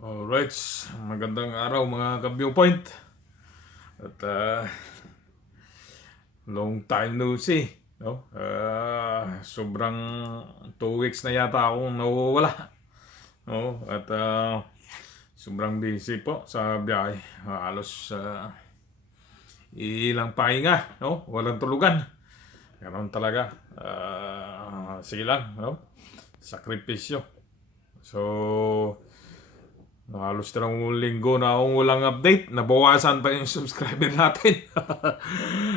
Alright, magandang araw mga ka-viewpoint. At long time no see, no? Sobrang 2 weeks na yata akong nawawala. No? At sobrang busy po sa biyahe. Halos ilang pahinga, no? Walang tulugan. Ganon talaga. Sige lang, no? Sakripisyo. So, halos dalawang linggo na akong walang update. Nabawasan pa yung subscriber natin.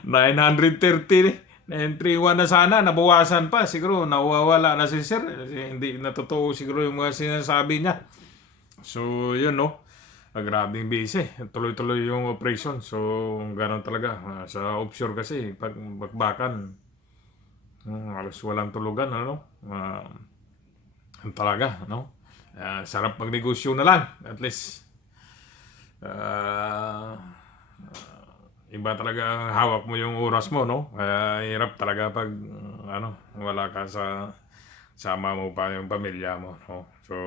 930 931 na sana. Nabawasan pa. Siguro nawawala na si Sir. Hindi natotoo siguro yung mga sinasabi niya. So, yun no. Grabing busy. Tuloy-tuloy yung operation. So, gano'n talaga. Sa offshore kasi, pag bakbakan, halos walang tulugan. Ano? Talaga, no? Sarap magnegosyo na lang. At least, ah, iba talaga ang hawak mo yung oras mo, no? Kaya hirap talaga pag, wala ka sa sama mo pa yung pamilya mo, no? So,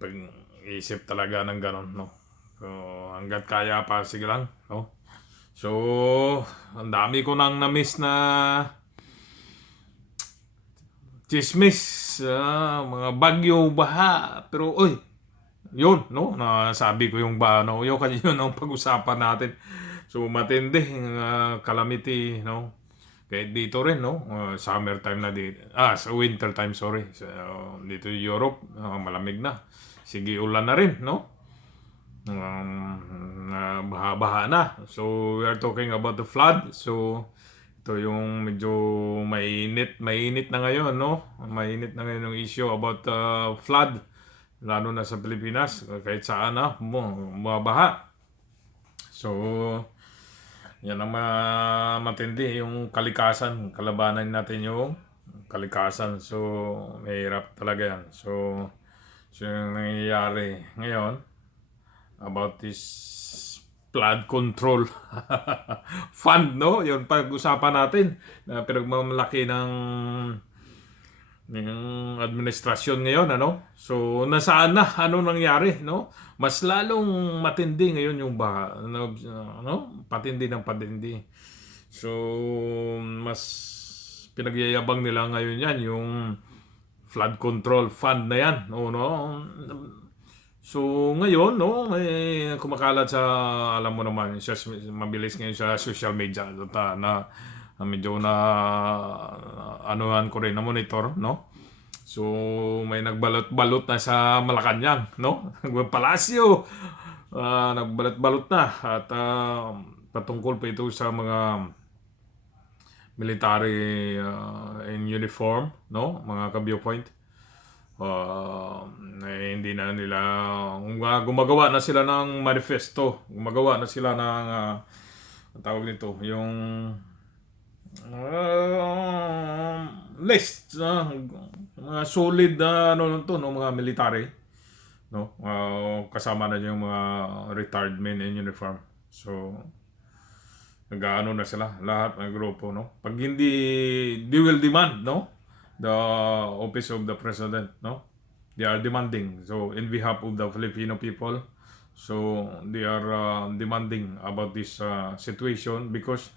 pag isip talaga ng ganon, no? So, hanggat kaya pa, sige lang, no? So, ang dami ko nang na-miss na chismis, mga bagyo, baha. Pero, oy, yun, no? Nasabi ko yung baha, no? Yung kanina yun ang pag-usapan natin. So, matindi yung calamity, no? Kahit dito rin, no? Summertime na dito. Sa winter time, sorry. Dito Europe, malamig na. Sige, ulan na rin, no? Baha-baha na. So, we are talking about the flood. So, ito yung medyo mainit na ngayon, no? Mainit na ngayon yung issue about flood. Lalo na sa Pilipinas, kahit saan na, bumabaha. So, yan ang matindi, yung kalikasan. Kalabanan natin yung kalikasan. So, mahirap talaga yan. So yung nangyayari ngayon about this flood control fund, no? Yun pag-usapan natin na pinagmamalaki ng administrasyon ngayon, ano? So, nasaan na? Ano nangyari, no? Mas lalong matindi ngayon yung baha, Patindi ng patindi. So, mas pinagyayabang nila ngayon yan, yung flood control fund na yan, no? So, ngayon, no, may kumakalat sa, alam mo naman, mabilis ngayon sa social media, medyo na anuhan ko rin na monitor, no? So, may nagbalot-balot na sa Malacanang, no? Palasyo, nagbalot-balot na at patungkol pa ito sa mga military in uniform, no? Mga ka-viewpoint. Hindi na nila gumagawa na sila ng manifesto, gumagawa na sila ng ang tawag nito, yung list mga solid na to, no, mga military, no, kasama na yung mga retired men in uniform. So nag-aano na sila lahat ng grupo, no, pag hindi they will demand, no, the office of the president, no, they are demanding, so in behalf of the Filipino people, so they are demanding about this situation because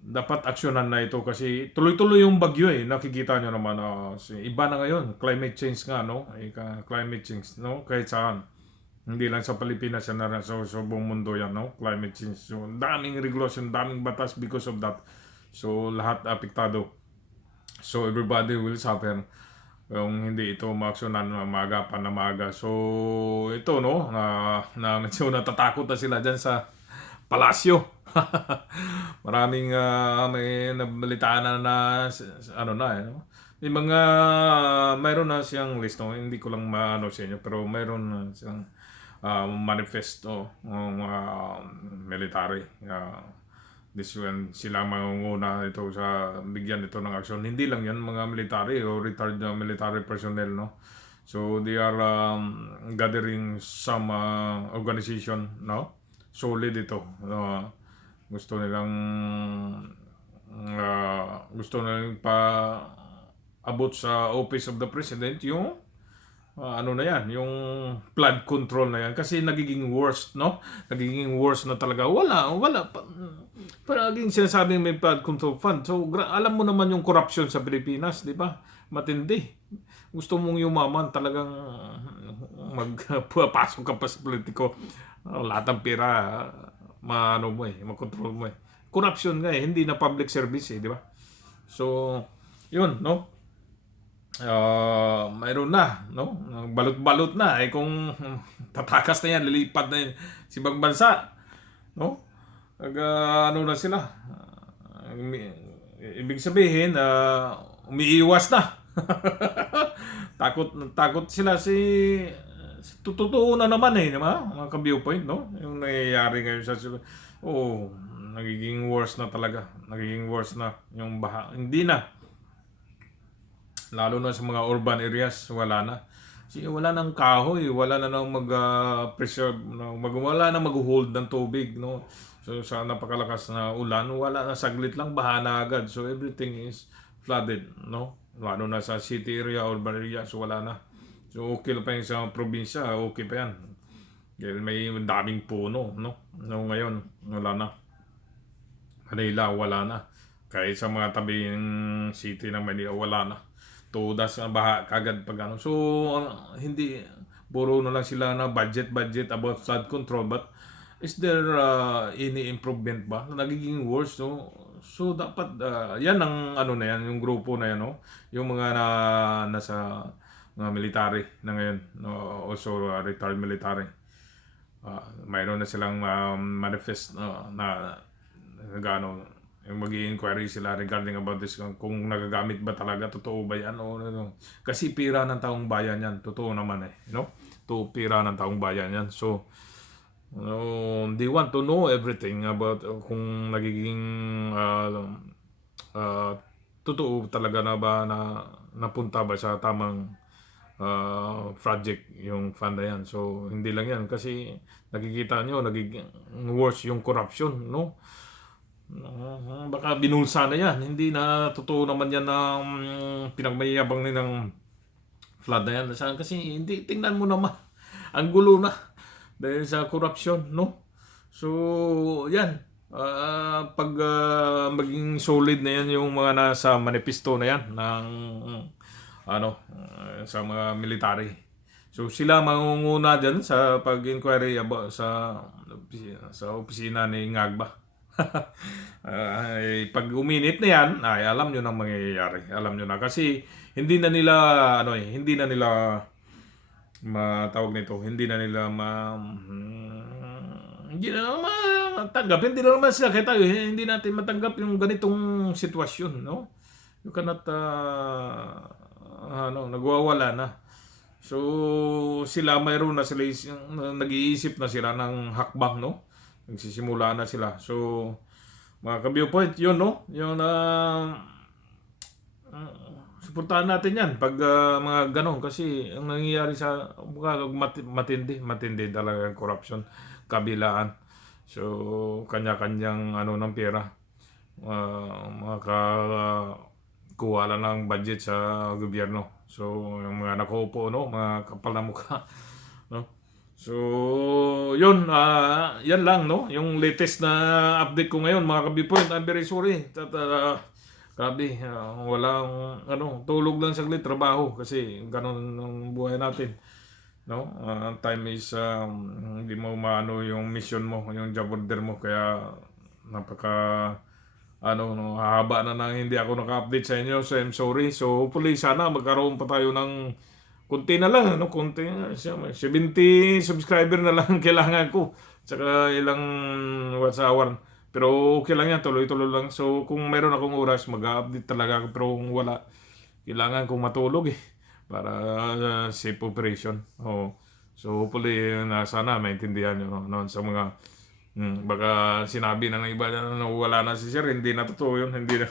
dapat aksyonan na ito kasi tuloy-tuloy yung bagyo nakikita nyo naman, iba na ngayon, climate change nga, no, climate change, no, kahit saan, hindi lang sa Pilipinas yan, sa buong mundo yan, no, climate change. So daming regulation, daming batas because of that, so lahat apektado, so everybody will suffer kung hindi ito maaksyonan maaga pa na maaga. So ito, no, na medyo natatakot na sila dyan sa palasyo. Maraming may nabalitaan ano na, no? May mga mayroon na siyang list, no? Hindi ko lang maano sa inyo, pero mayroon na siyang manifesto ng military. This one, sila mangunguna ito sa bigyan ito ng aksyon. Hindi lang yan mga military o retired military personnel, no? So they are gathering some organization, no? Solid ito. Gusto nilang pa abot sa office of the president yung ano na yan, yung flood control na yan. Kasi nagiging worst, no? Nagiging worst na talaga. Wala. Palaging sinasabing may flood control fund. So, alam mo naman yung corruption sa Pilipinas, di ba? Matindi. Gusto mong yumaman, talagang magpapasok ka pa sa politiko. Lahat ng pera, maano mo makontrol mo Corruption nga hindi na public service di ba? So, yun, no? Mayroon na, no? Balot-balot na kung tatakas na yan, lilipad na yan sa ibang bansa, no? Ano na sila? Ibig sabihin, umiiwas na. takot sila totoo na naman di ba? Mga ka-viewpoint, no? Yung nangyayari ngayon nagiging worse na talaga. Nagiging worse na yung baha. Hindi na. Lalo na sa mga urban areas, wala na. Kasi wala nang kahoy, wala na nang mag-preserve, wala na mag-hold ng tubig, no? So sa napakalakas na ulan, wala na, saglit lang baha na agad. So everything is flooded, no? Lalo na sa city area, urban area, so wala na. So okay pa yung sa probinsya, okay pa yan. Dahil may daming puno, no? No, ngayon, wala na. Manila, wala na. Kahit sa mga tabing city ng Manila, wala na. Tudas na baha kagad pag ano. So, hindi, puro na lang sila na budget about flood control. But, is there any improvement ba? Nagiging worse, no? So, dapat, yan ang ano na yan, yung grupo na yan, no? Yung mga nasa mga military na ngayon, no? Also retired military. Mayroon na silang manifest na gano yung mag-i-inquiry sila regarding about this kung nagagamit ba talaga, totoo ba yan o ano. Kasi pira ng taong bayan yan, totoo naman pira ng taong bayan yan. So they want to know everything about kung nagiging totoo talaga na ba na napunta ba sa tamang project yung fund na yan. So hindi lang yan kasi nakikita nyo nagiging worse yung corruption, no? Baka binulsa na yan. Hindi na totoo naman yan na pinagmayabang ng flood na yan. Kasi hindi, tingnan mo naman. Ang gulo na. Dahil sa corruption, no? So, yan. Pag maging solid na yan yung mga nasa manifesto na yan ng sa mga military. So, sila mangunguna dyan sa pag-inquiry about sa opisina ni Ngagba. Pag uminit na yan, alam nyo nang mangyayari. Alam nyo na kasi hindi na nila matawag nito, hindi na matanggap. Hindi na naman sila kaya tayo, hindi natin matanggap yung ganitong sitwasyon, no? You cannot nagwawala na. So sila mayroon na sila nag-iisip na sila ng hakbang, no? Nagsisimula na sila. So, mga ka-viewpoint, yun, no? Yung suportahan natin yan pag mga ganon. Kasi ang nangyayari sa matindi talaga ang corruption, kabilaan. So, kanya-kanyang ng pera. Kuha lang ng budget sa gobyerno. So, yung mga nakaupo, no? Mga kapal na mukha, no? So, yun, yan lang, no? Yung latest na update ko ngayon, mga ka-viewpoint. I'm very sorry. Grabe, walang, tulog lang saglit, trabaho. Kasi, ganun ang buhay natin, no? Time is, hindi mo maano yung mission mo, yung job order mo. Kaya, hahaba na nang hindi ako naka-update sa inyo. So, I'm sorry. So, hopefully, sana magkaroon pa tayo ng kunti na lang, kunti na. 70 subscriber na lang kailangan ko. Tsaka ilang watts hour. Pero okay lang yan, tuloy-tuloy lang. So kung meron akong oras, mag-update talaga ako. Pero kung wala, kailangan kong matulog para safe operation. So hopefully, sana maintindihan nyo sa mga baka sinabi ng iba na wala na si Sir. Hindi na totoo yun, hindi na.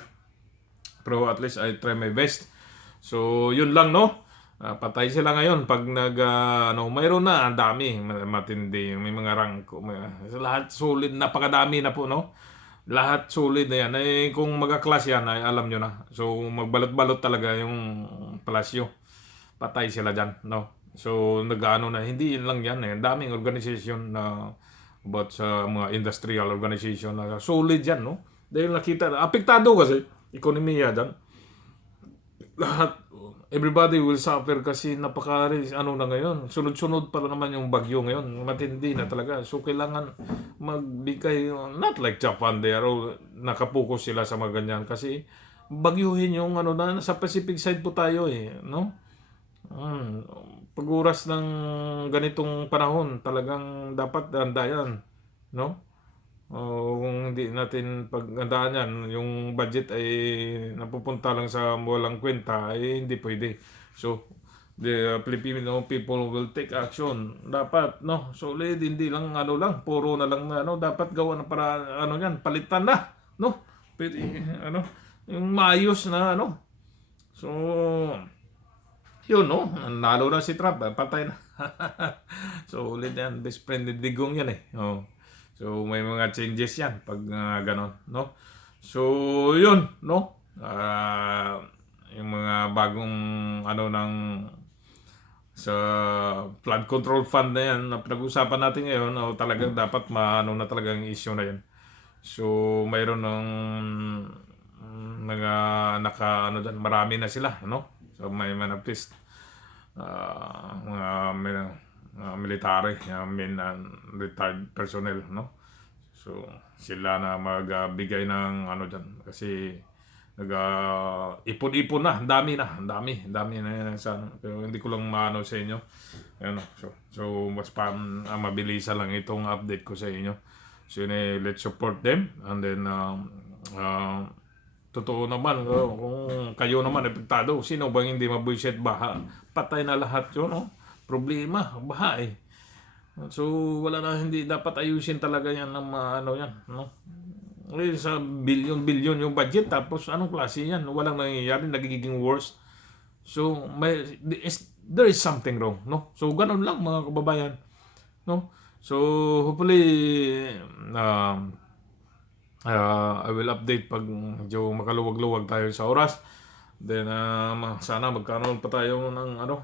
Pero at least I try my best. So yun lang, no? Patay sila ngayon pag mayroon na, ang dami, matindi, may mga rangko, lahat solid, napakadami na po, no? Lahat solid na yan. Kung mag-class yan, alam nyo na. So, magbalot-balot talaga yung palasyo. patay sila dyan, no? So, nag-ano na, hindi yun lang yan eh. Ang daming organization na about sa mga industrial organization na solid yan, no? Dahil nakita, apektado kasi, ekonomiya dyan. Lahat, everybody will suffer kasi ano na ngayon. Sunod-sunod pa naman yung bagyo ngayon. Matindi na talaga. So, kailangan magbigay, not like Japan, they are all, nakapokus sila sa mga ganyan. Kasi, bagyuhin yung ano na, sa Pacific side po tayo eh, no? Pag oras ng ganitong panahon, talagang dapat handa yan, no? O kung hindi natin paghandaan yan, yung budget ay napupunta lang sa walang kwenta, ay hindi pwede. So, the Filipino people will take action. Dapat, no? Solid, hindi lang ano lang, puro na lang na ano, dapat gawa na para ano yan, palitan na, no? Pwede, ano, yung maayos na ano. So, yun, no? Nalo na si Trump. Patay na. So, ulit yan. Best friend ni Digong yan eh. Oh. So, may mga changes yan pag ganon, no? So, yun, no? Yung mga bagong ano ng sa flood control fund na yan na pinag-usapan natin ngayon, oh, talagang dapat maano na talagang issue na yan. So, mayroon ng mga ano dyan, marami na sila, no? So, may manifest mga military, main and retired personnel, no? So, sila na magbigay ng ano dyan. Kasi, ipon-ipon na, dami na yan sa ano. Pero hindi ko lang maano sa inyo. Ano, so mas mabilisan lang itong update ko sa inyo. So, let's support them. And then, totoo naman, kung kayo naman epektado, sino bang hindi mabuisit baha? Patay na lahat yun, no? Problema, baha eh. So, wala na, hindi dapat ayusin talaga yan ng ano yan, no? Sa billion yung budget, tapos anong klase yan? Walang nangyayari, nagiging worse. So, there is something wrong, no? So, ganun lang mga kababayan, no? So, hopefully, I will update pag medyo makaluwag-luwag tayo sa oras. Then, sana magkaroon pa tayo ng ano,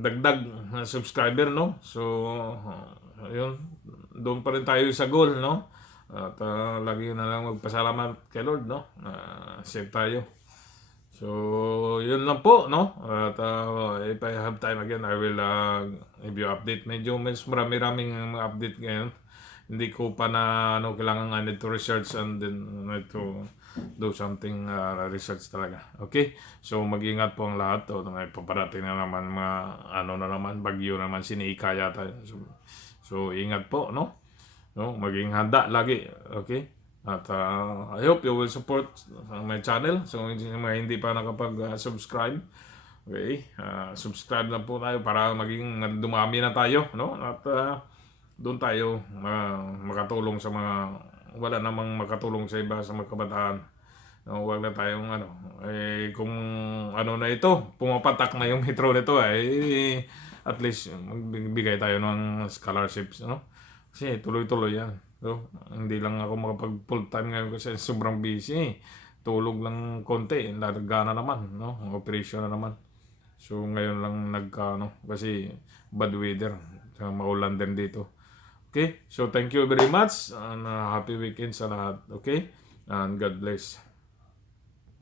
dagdag na subscriber, no? So, yun, doon pa rin tayo sa goal, no? At lagi na lang magpasalamat kay Lord, no? Save tayo. So, yun lang po, no? At if I have time again, I will give you update. Medyo marami-raming update ngayon. Hindi ko pa na ano, kailangan I need to research and then I need to do something research talaga. Okay? So, mag-ingat po ang lahat. O, may paparating na naman mga ano na naman, bagyo naman, sinika yata. So, ingat po, no? No, maging handa lagi. Okay? At I hope you will support my channel. So, mga hindi pa nakapag-subscribe, okay? Subscribe na po tayo para maging dumami na tayo, no? At doon tayo makatulong sa mga wala namang makatulong sa iba sa mga kabataan. No, wag na tayong ano, kung ano na ito, pumapatak na yung metro nito at least magbigay tayo ng scholarships, no? Kasi tuloy-tuloy yan. So, hindi lang ako makapag full time ngayon kasi sobrang busy. Tulog lang konti, larga na naman, no? Operation na naman. So, ngayon lang kasi bad weather. Maulan din dito. Okay? So, thank you very much and happy weekend sa lahat. Okay? And God bless.